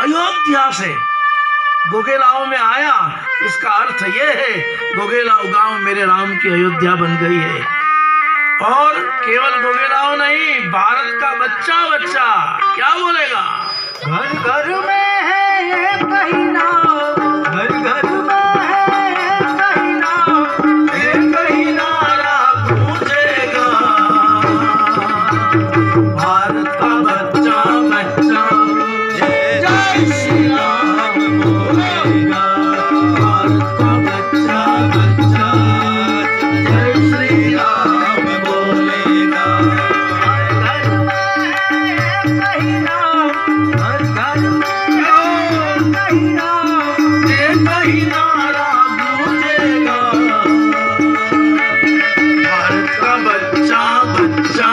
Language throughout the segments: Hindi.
अयोध्या से गोगेलाव में आया, इसका अर्थ ये है गोगेलाव गांव मेरे राम की अयोध्या बन गई है। और केवल गोगेलाव नहीं, भारत का बच्चा बच्चा क्या बोलेगा, घर घर में है ये कहीं नाम, घर घर में है ये कहीं नाम, ये कहीं नारा गूंजेगा, भारत का बच्चा बच्चा जय श्री राम बोलेगा, भारत का बच्चा बच्चा जय श्री राम बोलेगा। घर घर में है ये कहीं नाम, घर घर में है ये कहीं नाम, ये कहीं नारा गूंजेगा, भारत का बच्चा बच्चा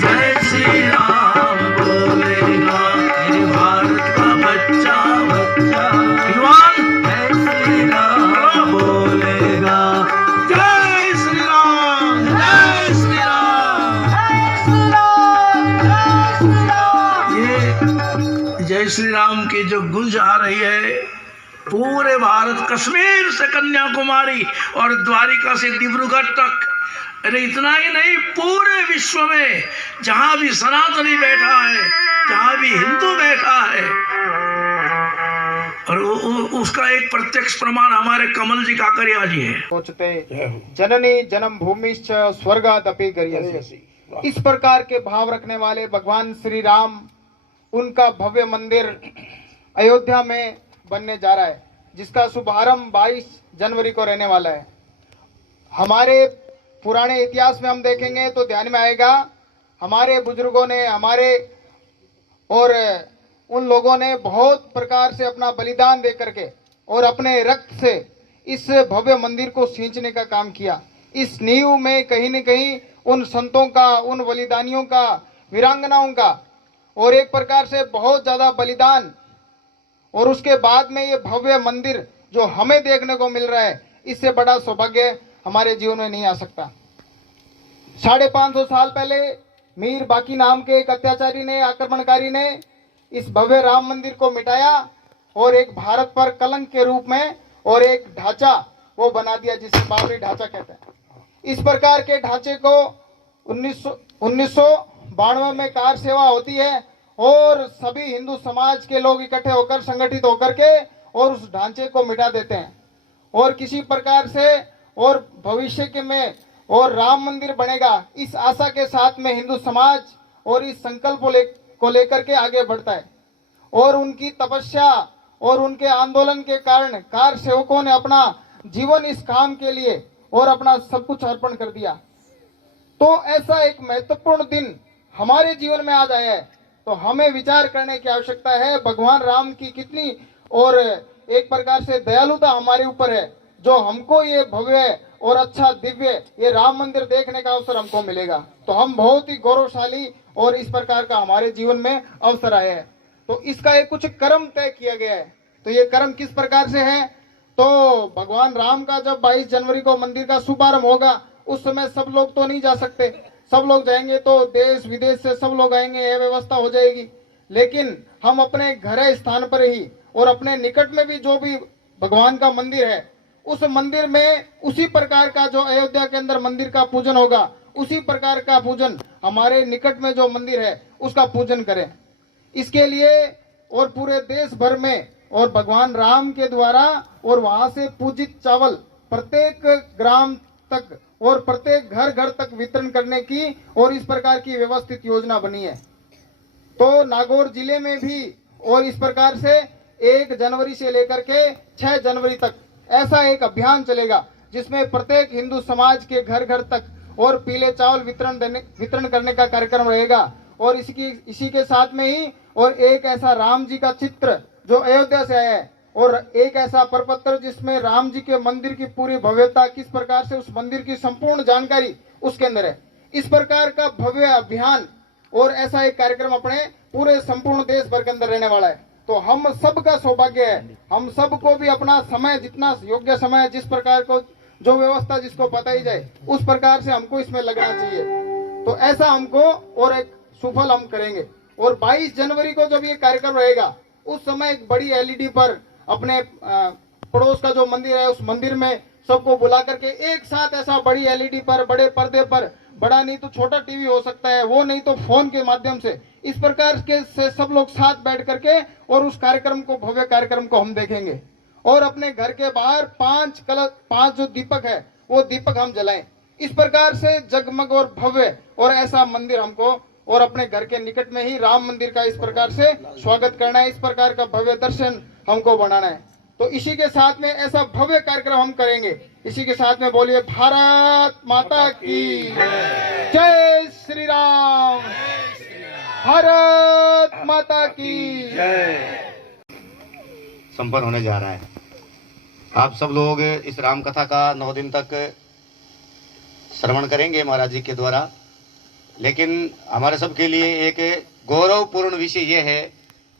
जय श्री राम बोलेगा, मेरे भारत का बच्चा बच्चा विद्वान जय श्री राम बोलेगा, जय श्री राम, जय श्री राम। जय श्री राम, जय श्री राम। ये जय श्री राम की जो गूंज आ रही है पूरे भारत, कश्मीर से कन्याकुमारी और द्वारिका से डिब्रूगढ़ तक, अरे इतना ही नहीं, पूरे विश्व में जहां भी सनातनी बैठा है, जहां भी हिंदू बैठा है, और उसका एक प्रत्यक्ष प्रमाण हमारे कमल जी काकरिया जी है। सोचते जननी जन्म भूमिश्च स्वर्गादपि गरीयसी। इस प्रकार के भाव रखने वाले भगवान श्री राम, उनका भव्य मंदिर अयोध्या में बनने जा रहा है, जिसका शुभारंभ 22 जनवरी को रहने वाला है। हमारे पुराने इतिहास में हम देखेंगे तो ध्यान में आएगा, हमारे बुजुर्गों ने, हमारे और उन लोगों ने बहुत प्रकार से अपना बलिदान दे करके और अपने रक्त से इस भव्य मंदिर को सींचने का काम किया। इस नींव में कहीं न कहीं उन संतों का, उन बलिदानियों का, वीरांगनाओं का और एक प्रकार से बहुत ज्यादा बलिदान, और उसके बाद में ये भव्य मंदिर जो हमें देखने को मिल रहा है, इससे बड़ा सौभाग्य हमारे जीवन में नहीं आ सकता। 550 साल पहले मीर बाकी नाम के एक अत्याचारी ने, आक्रमणकारी ने इस भव्य राम मंदिर को मिटाया और एक भारत पर कलंक के रूप में और एक ढांचा वो बना दिया, जिसे बाबरी ढांचा कहते हैं। इस प्रकार के ढांचे को 1992 में कार सेवा होती है और सभी हिंदू समाज के लोग इकट्ठे होकर, संगठित होकर के और उस ढांचे को मिटा देते हैं, और किसी प्रकार से और भविष्य के में और राम मंदिर बनेगा, इस आशा के साथ में हिंदू समाज और इस संकल्प को लेकर के आगे बढ़ता है। और उनकी तपस्या और उनके आंदोलन के कारण कार सेवकों ने अपना जीवन इस काम के लिए और अपना सब कुछ अर्पण कर दिया। तो ऐसा एक महत्वपूर्ण दिन हमारे जीवन में आ जाए है, तो हमें विचार करने की आवश्यकता है भगवान राम की कितनी और एक प्रकार से दयालुता हमारे ऊपर है, जो हमको ये भव्य और अच्छा दिव्य ये राम मंदिर देखने का अवसर हमको मिलेगा। तो हम बहुत ही गौरवशाली और इस प्रकार का हमारे जीवन में अवसर आया है। तो इसका एक कुछ कर्म तय किया गया है। तो ये कर्म किस प्रकार से है, तो भगवान राम का जब 22 जनवरी को मंदिर का शुभारंभ होगा, उस समय सब लोग तो नहीं जा सकते, सब लोग जाएंगे तो देश विदेश से सब लोग आएंगे, यह व्यवस्था हो जाएगी। लेकिन हम अपने घर स्थान पर ही और अपने निकट में भी जो भी भगवान का मंदिर है, उस मंदिर में उसी प्रकार का जो अयोध्या के अंदर मंदिर का पूजन होगा, उसी प्रकार का पूजन हमारे निकट में जो मंदिर है उसका पूजन करें। इसके लिए और पूरे देश भर में और भगवान राम के द्वारा और वहां से पूजित चावल प्रत्येक ग्राम तक और प्रत्येक घर घर तक वितरण करने की और इस प्रकार की व्यवस्थित योजना बनी है। तो नागौर जिले में भी और इस प्रकार से 1 जनवरी से लेकर के 6 जनवरी तक ऐसा एक अभियान चलेगा, जिसमें प्रत्येक हिंदू समाज के घर घर तक और पीले चावल वितरण करने का कार्यक्रम रहेगा। और इसी के साथ में ही और एक ऐसा राम जी का चित्र जो अयोध्या से आया है और एक ऐसा प्रपत्र जिसमें राम जी के मंदिर की पूरी भव्यता, किस प्रकार से उस मंदिर की संपूर्ण जानकारी उसके अंदर है। इस प्रकार का भव्य अभियान और ऐसा एक कार्यक्रम अपने पूरे संपूर्ण देश भर के अंदर रहने वाला है। तो हम सबका सौभाग्य है, हम सबको भी अपना समय, जितना योग्य समय, जिस प्रकार को जो व्यवस्था जिसको बताई जाए उस प्रकार से हमको इसमें लगना चाहिए। तो ऐसा हमको और एक सुफल हम करेंगे। और 22 जनवरी को जब ये कार्यक्रम रहेगा उस समय एक बड़ी एलईडी पर अपने पड़ोस का जो मंदिर है उस मंदिर में सबको बुला करके एक साथ ऐसा बड़ी एलईडी पर, बड़े पर्दे पर, बड़ा नहीं तो छोटा टीवी हो सकता है, वो नहीं तो फोन के माध्यम से, इस प्रकार के से सब लोग साथ बैठ करके और उस कार्यक्रम को, भव्य कार्यक्रम को हम देखेंगे। और अपने घर के बाहर 5 जो दीपक है वो दीपक हम जलाएं। इस प्रकार से जगमग और भव्य और ऐसा मंदिर हमको, और अपने घर के निकट में ही राम मंदिर का इस प्रकार से स्वागत करना है, इस प्रकार का भव्य दर्शन हमको बनाना है। तो इसी के साथ में ऐसा भव्य कार्यक्रम हम करेंगे। इसी के साथ में बोलिए भारत माता की जय श्री राम, भारत माता की संपन्न होने जा रहा है। आप सब लोग इस राम कथा का 9 दिन तक श्रवण करेंगे महाराज जी के द्वारा, लेकिन हमारे सबके लिए एक गौरवपूर्ण विषय यह है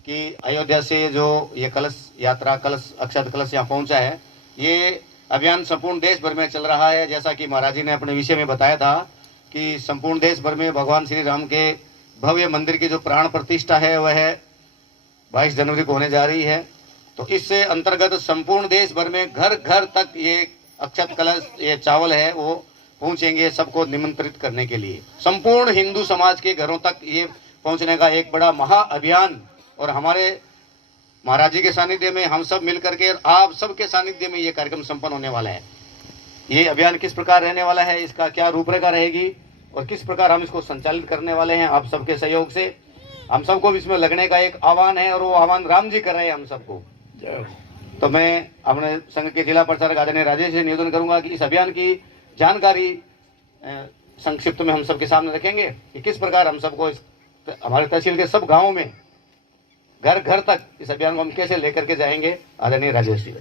कि अयोध्या से जो ये कलश यात्रा, कलश अक्षत कलश यहाँ पहुंचा है, ये अभियान संपूर्ण देश भर में चल रहा है। जैसा कि महाराज जी ने अपने विषय में बताया था कि संपूर्ण देश भर में भगवान श्री राम के भव्य मंदिर की जो प्राण प्रतिष्ठा है वह 22 जनवरी को होने जा रही है। तो इससे अंतर्गत संपूर्ण देश भर में घर घर तक ये अक्षत कलश, ये चावल है वो पहुंचेंगे सबको निमंत्रित करने के लिए। संपूर्ण हिंदू समाज के घरों तक ये पहुंचने का एक बड़ा महा अभियान, और हमारे महाराज जी के सानिध्य में हम सब मिलकर के आप सबके सानिध्य में ये कार्यक्रम संपन्न होने वाला है। ये अभियान किस प्रकार रहने वाला है, इसका क्या रूपरेखा रहेगी और किस प्रकार हम इसको संचालित करने वाले हैं, आप सबके सहयोग से हम सबको इसमें लगने का एक आह्वान है, और वो आह्वान राम जी कर रहे हैं हम सबको। तो मैं अपने संघ के जिला प्रचारक आदरणीय राजेश से निवेदन करूंगा कि इस अभियान की जानकारी संक्षिप्त में हम सबके सामने रखेंगे कि किस प्रकार हम सबको हमारे तहसील के सब गांवों में घर घर तक इस अभियान को हम कैसे लेकर के जाएंगे। आदरणीय राजेश जी।